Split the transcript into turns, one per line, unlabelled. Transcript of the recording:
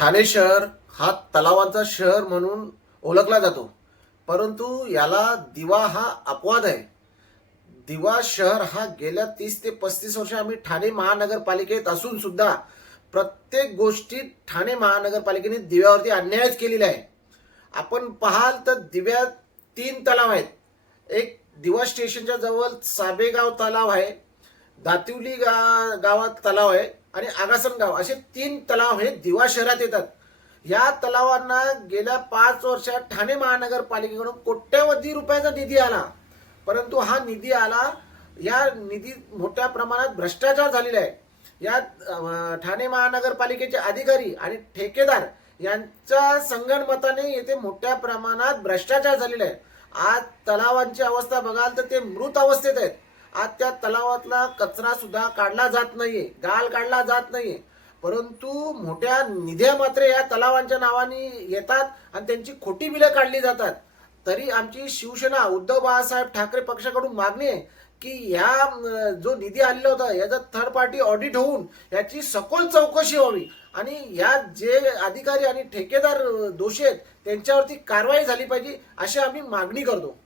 ठाणे शहर हा तलावांचा शहर म्हणून ओळखला जातो. परंतु याला दिवा हा अपवाद आहे. दिवा शहर हा गेल्या तीस ते पस्तीस वर्ष आम्ही ठाणे महानगरपालिकेत असून सुद्धा प्रत्येक गोष्टीत ठाणे महानगरपालिकेने दिव्यावरती अन्यायच केलेला आहे. आपण पाहाल तर दिव्यात तीन तलाव आहेत. एक दिवा स्टेशनच्या जवळ साबेगाव तलाव आहे. दातिवली गा गावात तलाव आहे. आणि आगासन गाव असे तीन तलाव हे दिवा शहरात येतात. या तलावांना गेल्या पाच वर्षात ठाणे महानगरपालिकेकडून कोट्यवधी रुपयाचा निधी आला. परंतु हा निधी आला या निधी मोठ्या प्रमाणात भ्रष्टाचार झालेला आहे. या ठाणे महानगरपालिकेचे अधिकारी आणि ठेकेदार यांच्या संगणमताने येथे मोठ्या प्रमाणात भ्रष्टाचार झालेला आहे. आज तलावांची अवस्था बघाल तर ते मृत अवस्थेत आहेत. आज त्या तलावातला कचरा सुद्धा काढला जात नाहीये गाल काढला जात नाहीये. परंतु मोठ्या निध्या मात्र या तलावांच्या नावाने येतात आणि त्यांची खोटी बिलं काढली जातात. तरी आमची शिवसेना उद्धव बाळासाहेब ठाकरे पक्षाकडून मागणी आहे की ह्या जो निधी आलेला होता याचा थर्ड पार्टी ऑडिट होऊन याची सखोल चौकशी व्हावी. आणि या जे अधिकारी आणि ठेकेदार दोषी आहेत त्यांच्यावरती कारवाई झाली पाहिजे अशी आम्ही मागणी करतो.